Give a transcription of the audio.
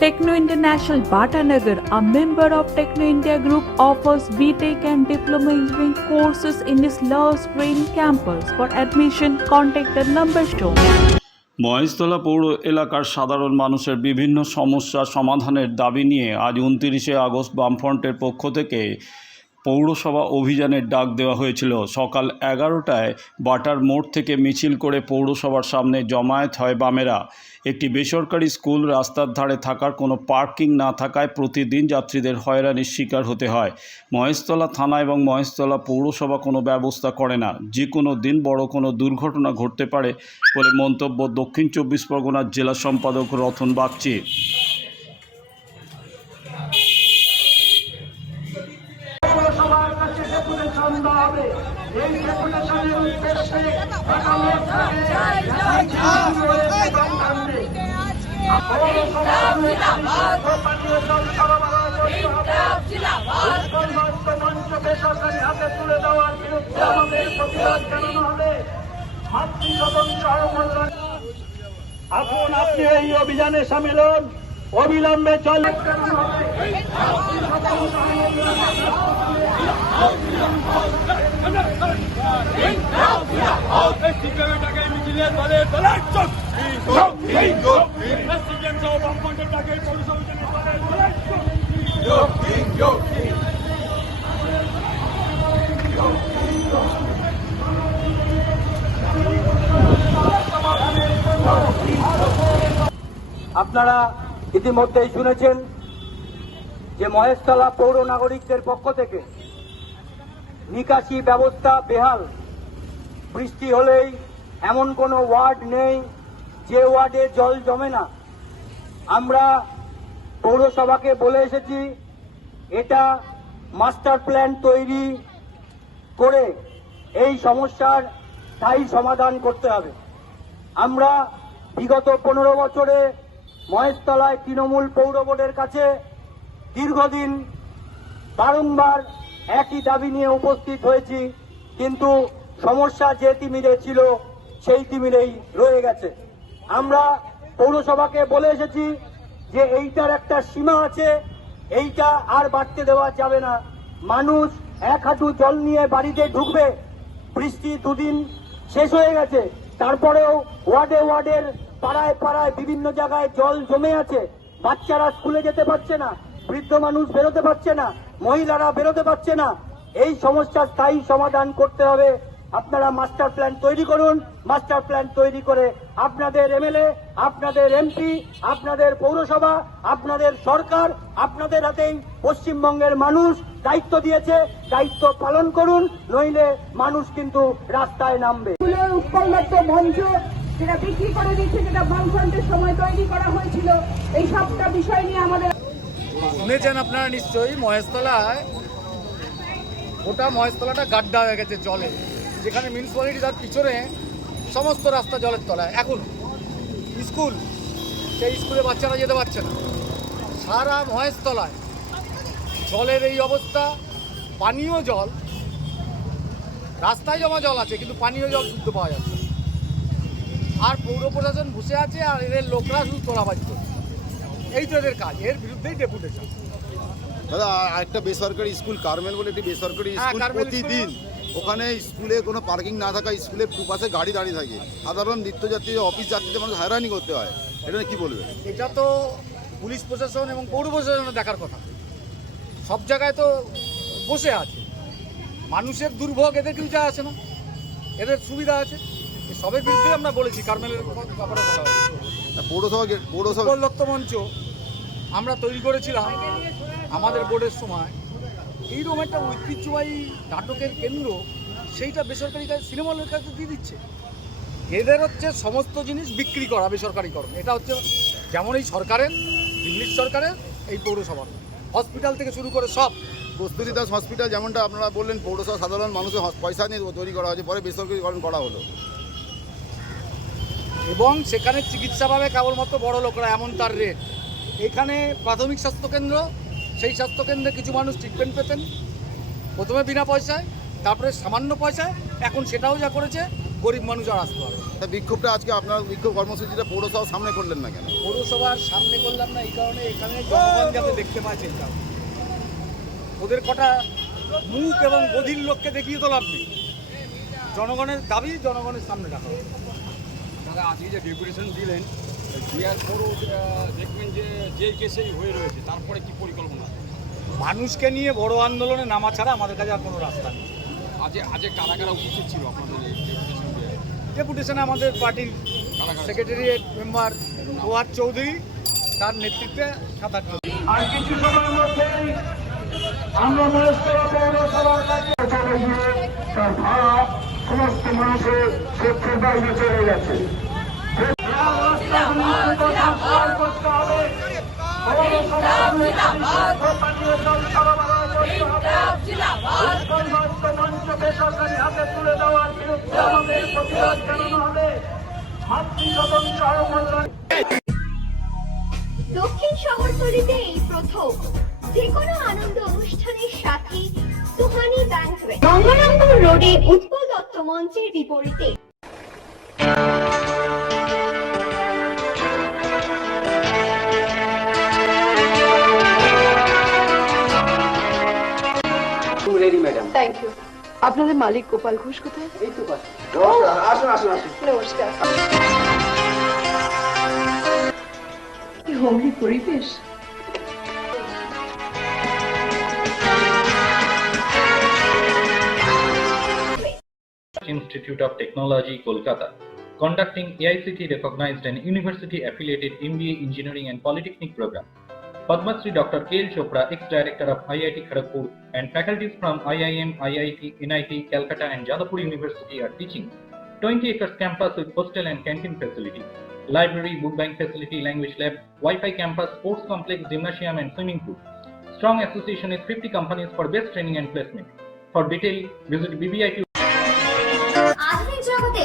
Techno International Bhatanagar, a member of Techno India Group, offers BTEC and Diploma Engineering courses in its Love Spring campus. For admission, contact the number shown. Maheshtala পৌর এলাকার সাধারণ মানুষের বিভিন্ন সমস্যা সমাধানের দাবি নিয়ে আজ উনতিরিশে আগস্ট বামফ্রন্টের পক্ষ থেকে পৌরসভা অভিযানের ডাক দেওয়া হয়েছিল। সকাল এগারোটায় বাটার মোড় থেকে মিছিল করে পৌরসভার সামনে জমায়েত হয় বামেরা। একটি বেসরকারি স্কুল রাস্তার ধারে থাকার কোনো পার্কিং না থাকায় প্রতিদিন যাত্রীদের হয়রানির শিকার হতে হয়। মহেশতলা থানা এবং মহেশতলা পৌরসভা কোনো ব্যবস্থা করে না। যে কোনো দিন বড় কোনো দুর্ঘটনা ঘটতে পারে বলে মন্তব্য দক্ষিণ চব্বিশ পরগনার জেলা সম্পাদক রতন বাগচি। উদ্দেশ্যে তুলে দেওয়ার এখন আপনি এই অভিযানে সামিল হন। অবিলম্বে চলে। আপনারা ইতিমধ্যেই শুনেছেন যে মহেশতলা পৌর নাগরিকদের পক্ষ থেকে নিকাশি ব্যবস্থা বেহাল। বৃষ্টি হলেই এমন কোনো ওয়ার্ড নেই যে ওয়ার্ডে জল জমে না। আমরা পৌরসভাকে বলে এসেছি, এটা মাস্টার প্ল্যান তৈরি করে এই সমস্যার স্থায়ী সমাধান করতে হবে। আমরা বিগত পনেরো বছরে মহেশতলায় তৃণমূল পৌর বোর্ডের কাছে দীর্ঘদিন বারংবার একই দাবি নিয়ে উপস্থিত হয়েছি, কিন্তু সমস্যা যে তিমিরে ছিল, সেই তিমিরেই রয়ে গেছে। আমরা পৌরসভাকে বলে এসেছি যে এইটার একটা সীমা আছে, এইটা আর বাড়তে দেওয়া যাবে না। মানুষ এক হাঁটু জল নিয়ে বাড়িতে ঢুকবে, বৃষ্টি দুদিন শেষ হয়ে গেছে, তারপরেও ওয়ার্ডে ওয়ার্ডের পাড়ায় পাড়ায় বিভিন্ন জায়গায় জল জমে আছে। বাচ্চারা স্কুলে যেতে পারছে না, বৃদ্ধ মানুষ বেরোতে পারছে না, মহিলারা বেরোতে পারছে না। এই সমস্যার স্থায়ী সমাধান করতে হবে আপনারা মাস্টার প্ল্যান তৈরি করুন। মাস্টার প্ল্যান তৈরি করে আপনাদের এমএলএ আপনাদের এমপি আপনাদের পৌরসভা আপনাদের সরকার আপনাদের হাতেই পশ্চিমবঙ্গের মানুষ দায়িত্ব দিয়েছে। দায়িত্ব পালন করুন নইলে মানুষ কিন্তু রাস্তায় নামবে। মঞ্চ যেটা বিক্রি করে দিচ্ছে যেটা বামফ্রন্টের সময় তৈরি করা হয়েছিল এই সবটা বিষয় নিয়ে আমাদের শুনেছেন আপনারা নিশ্চয়ই মহেশতলায় ওটা মহেশতলাটা গাড্ডা হয়ে গেছে জলে। যেখানে মিউনিসিপ্যালিটি তার পিছনে সমস্ত রাস্তা জলের তলায়। এখন স্কুল সেই স্কুলে বাচ্চারা যেতে পারছে না। সারা মহেশতলায় জলের এই অবস্থা পানীয় জল রাস্তায় জমা জল আছে কিন্তু পানীয় জল শুদ্ধ পাওয়া যাচ্ছে। আর পৌর প্রশাসন বসে আছে আর এদের লোকরা শুধু তোলাবাজ করছে। এই তো এদের কাজ এর বিরুদ্ধেই ডেপুটেশন। দাদা একটা বেসরকারি স্কুল কার্মেল বলে একটি বেসরকারি হ্যাঁ, স্কুল। প্রতিদিন ওখানে স্কুলে কোনো পার্কিং না থাকা স্কুলে দুপাশে গাড়ি দাঁড়িয়ে থাকে। সাধারণ নিত্যযাত্রী অফিস যাত্রীদের মানুষ হয়রানি করতে হয়। এটা কি বলবে? এটা তো পুলিশ প্রশাসন এবং পৌর প্রশাসনের দেখার কথা। সব জায়গায় তো বসে আছে। মানুষের দুর্ভোগ এদের কিছু যায় আসে না। এদের সুবিধা আছে। সবের বিরুদ্ধে আমরা বলেছি কার্মেলের ব্যাপারে কথা পৌরসভা পৌরসভা মঞ্চ আমরা তৈরি করেছিলাম আমাদের বোর্ডের সময়। এইরকম একটা ঐতিহ্যবাহী নাটকের কেন্দ্র সেইটা বেসরকারি কাজ সিনেমা হলের কাছে দিয়ে দিচ্ছে। এদের হচ্ছে সমস্ত জিনিস বিক্রি করা বেসরকারিকরণ। এটা হচ্ছে যেমন এই সরকারের ইংলিশ সরকারের এই পৌরসভার। হসপিটাল থেকে শুরু করে সব। কস্তুরী দাস হসপিটাল যেমনটা আপনারা বললেন পৌরসভা সাধারণ মানুষের পয়সা নিয়ে তৈরি করা হয়েছে পরে বেসরকারিকরণ করা হলো। এবং সেখানে চিকিৎসা পাবে কেবলমাত্র বড় লোকরা এমন তার রেট এখানে প্রাথমিক স্বাস্থ্যকেন্দ্র সেই স্বাস্থ্যকেন্দ্রে কিছু মানুষ ট্রিটমেন্ট পেতেন। প্রথমে বিনা পয়সায় তারপরে সামান্য পয়সায় এখন সেটাও যা করেছে গরিব মানুষ আর আসতে পারবে না। তা বিক্ষোভটা আজকে আপনার বিক্ষোভ কর্মসূচিটা পৌরসভার সামনে করলেন না কেন? পৌরসভার সামনে করলাম না এই কারণে এখানে জনগণ যাতে দেখতে পায় চিন্তা। ওদের কটা মুখ এবং বধির লোককে দেখিয়ে তো লাভ নেই। জনগণের দাবি জনগণের সামনে রাখা। আজকে যে ডেপুটেশন দিলেন দেখবেন যে যেই কেসেই হয়ে রয়েছে তারপরে কি পরিকল্পনা? মানুষকে নিয়ে বড় আন্দোলনে নামা ছাড়া আমাদের কাছে আর কোনো রাস্তা নেই। কারা কারা উপস্থিত ছিল আপনাদের ডেপুটেশন ডেপুটেশনে আমাদের পার্টির কারা কারা সেক্রেটারিয়েট মেম্বার সোহার চৌধুরী তার নেতৃত্বে সাতার আর কিছু সময়ের মধ্যেই আমরা পৌরসভার কাছে। গিয়ে তার ভাড়া সমস্ত মানুষের চোখের বাইরে চলে গেছে। দক্ষিণ শহরতলিতে এই প্রথম যে কোনো আনন্দ অনুষ্ঠানের সাথে সুহানি ব্যাংকুয়েট গঙ্গারামপুর রোডে উৎপল দত্ত মঞ্চের বিপরীতে। থ্যাংক ইউ আপনাদের মালিক গোপাল ঘোষ কোথায় এই তো আসুন আসুন আসুন নমস্কার হোমলি পরিবেশ Institute of Technology, Kolkata, conducting AICT recognized and university affiliated MBA Engineering and Polytechnic program. Padma Shri Dr. K. L. Chopra, ex-director of IIT Kharagpur, and faculties from IIM, IIT, NIT, Calcutta, and Jadavpur University are teaching. 20 acres campus with hostel and canteen facility, library, book bank facility, language lab, Wi-Fi campus, sports complex, gymnasium, and swimming pool. Strong association with 50 companies for best training and placement. For detail, visit BBIT আধুনিক জগতে